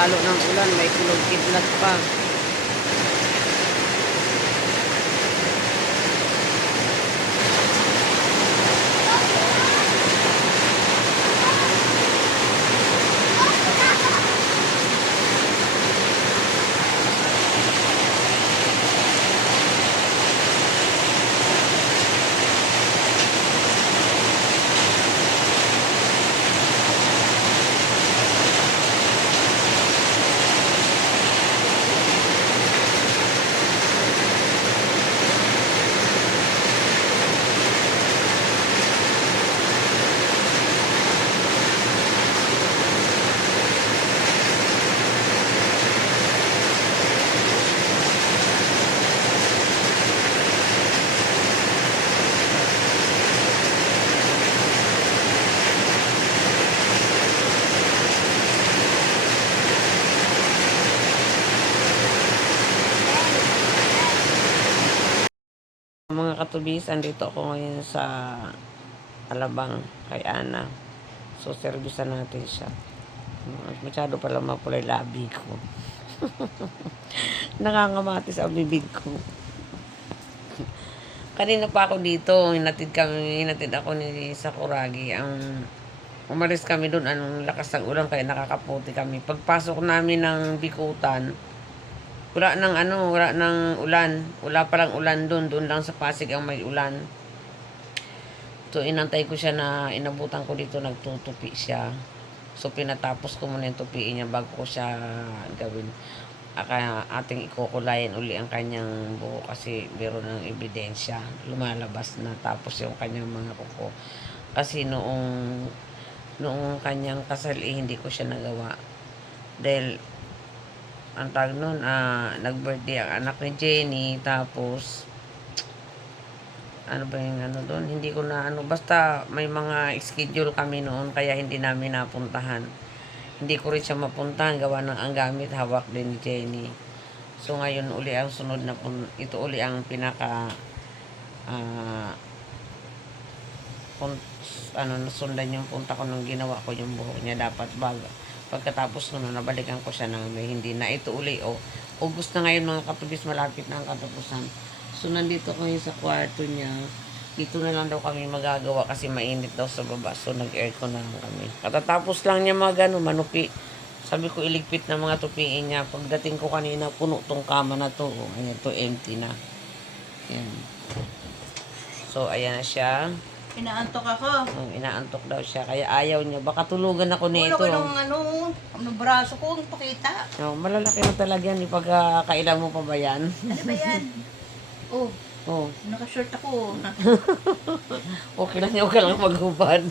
lalo ng ulan, may kulog kidlat pa. Mga katubis, andito ako ngayon sa Alabang kay Ana. So, servisan natin siya. Masyado pala mapulay labi ko. Nakangamatis ang bibig ko. Kanina pa ako dito, hinatid ako ni Sakuragi. Umalis kami doon, anong lakas ng ulan, kaya nakakaputi kami. Pagpasok namin ng Bikutan, wala nang ulan. Wala palang ulan doon lang sa Pasig ang may ulan. So, inantay ko siya na inabutan ko dito, nagtutupi siya. So, pinatapos ko muna yung tupiin niya bago ko siya gawin. Ating ikukulayan uli ang kanyang buho kasi meron ng ebidensya. Lumalabas na, tapos yung kanyang mga kuko. Kasi noong kanyang kasal, hindi ko siya nagawa. Dahil ang tag nun, nag-birthday ang anak ni Jenny, tapos ano ba yung doon, hindi ko na basta may mga schedule kami noon, kaya hindi namin napuntahan. Hindi ko rin siya mapuntahan, gawa ng ang gamit hawak din ni Jenny. So ngayon uli ang sunod na ito uli ang pinaka nasundan yung punta ko nung ginawa ko yung buhok niya. Dapat pagkatapos nun, nabalikan ko siya na hindi na ito uli. August na ngayon mga katubis, malapit na ang katapusan. So nandito ko sa kwarto niya. Dito na lang daw kami magagawa kasi mainit daw sa baba. So nag-aircon na lang kami. Katatapos lang niya manupi. Sabi ko iligpit na mga tupiin niya. Pagdating ko kanina, puno tong kama na to. Ayan, to empty na. Ayan. So ayan na siya. Inaantok ako. Inaantok daw siya. Kaya ayaw niya. Baka tulugan ako nito. Ulo ko ng braso ko, pakita. Malalaki na talaga yan. Ipagkailan mo pa ba yan? Ano ba yan? Naka-short ako. Okay lang niya. Huwag ka lang maghubad.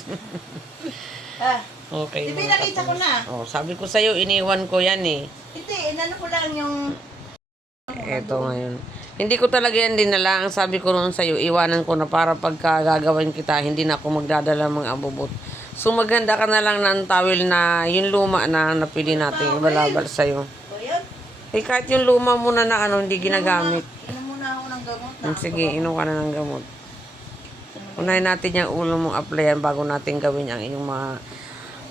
Okay. Hindi, nakita ko na. Sabi ko sa'yo, iniwan ko yan eh. Hindi, inano ko lang yung... Eto ngayon. Hindi ko talaga yan dinala. Ang sabi ko noon sa'yo, iwanan ko na para pagka gagawin kita, hindi na ako magdadala mga abubot. So maganda ka na lang ng towel na yung luma na napili natin. Ibalabal sa'yo. Kahit yung luma muna na hindi ginagamit. Inom muna ako ng gamot. Sige, inom ka na ng gamot. Unahin natin yung ulo mong applyan bago natin gawin ang inyong mga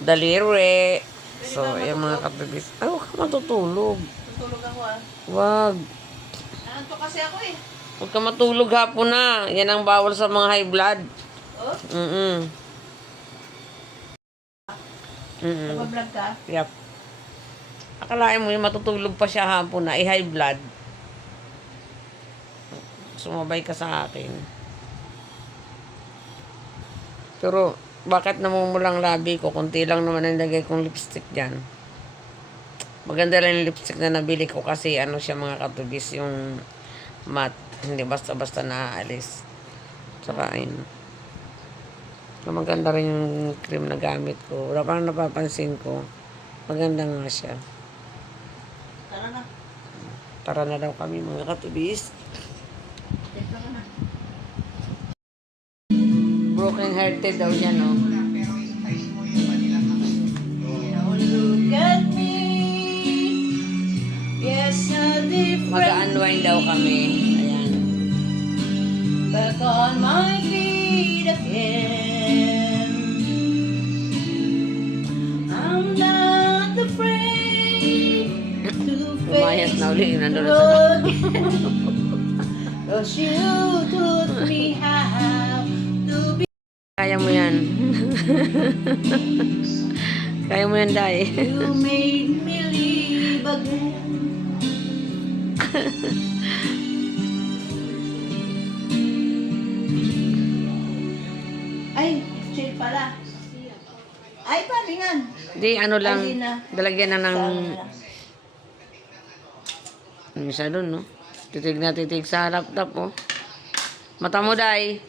daliri. So, yung mga katubis. Ay, huwag ka matutulog. Tutulog ako Wag. Naantok kasi ako eh. Huwag ka matulog hapon na. Yan ang bawal sa mga high blood. Nag-vlog ka? Yep. Akalain mo yung matutulog pa siya hapon na, high blood. Sumabay ka sa akin. Pero, bakit namumulang labi ko? Kunti lang naman ang lagay kong lipstick dyan. Maganda lang yung lipstick na nabili ko kasi siya mga katubis, yung matte. Hindi basta-basta naaalis. Tsaka ayun. Maganda rin yung cream na gamit ko. Wala pang napapansin ko. Maganda nga siya. Tara na. Tara na daw kami mga katubis. Dito ka na. Broken hearted daw yan, no? Look at me. Yes, a different. Mag-unwind daw kami. Ayan. Back on my feet again. I'm not afraid. Uli, nandun na sa... Cause you taught me how to be. Kaya mo yan. Kaya mo yan, Day. You made me live again. Ay, chill pala. Ay, palingan. Di, ano lang, Ay, di na. dalagyan na ng... Saan na? Ano isa dun, no? Titig na titig sa laptop, oh. Mata mo, Day.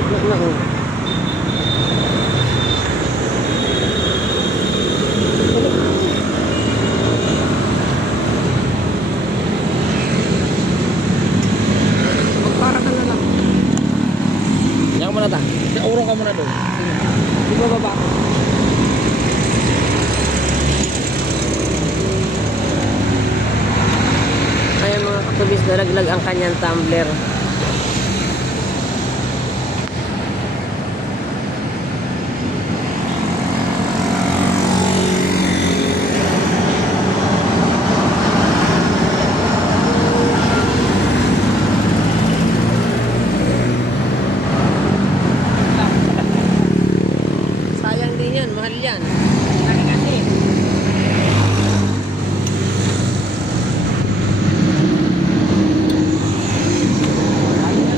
gitna na oh. Magpara ka na lang. Yan ka muna ta. Urong ka muna doon. Di ba baba ko? Ayan mga katubis, nalaglag ang kanyang tumbler. Sayang din yan, mahal yan.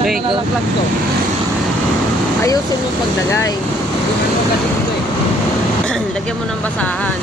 Okay, go. Nalalaglag to. Ayusin mo pagdagay. Tingnan mo kasi ito eh. Lagyan mo ng basahan.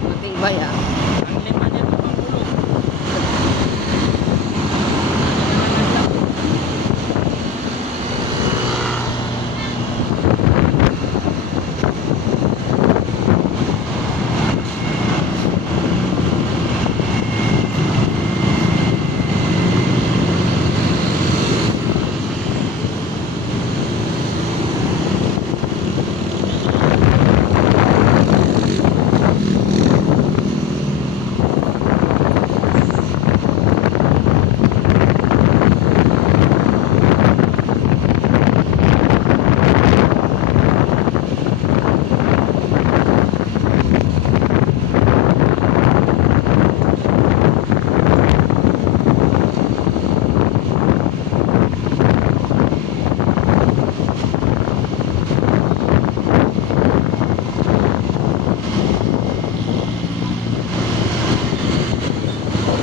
Matibay ah. Ang lima niya ito pangulong.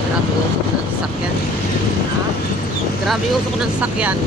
Grabe usok ng sasakyan. Ha? Grabe usok ng sasakyan.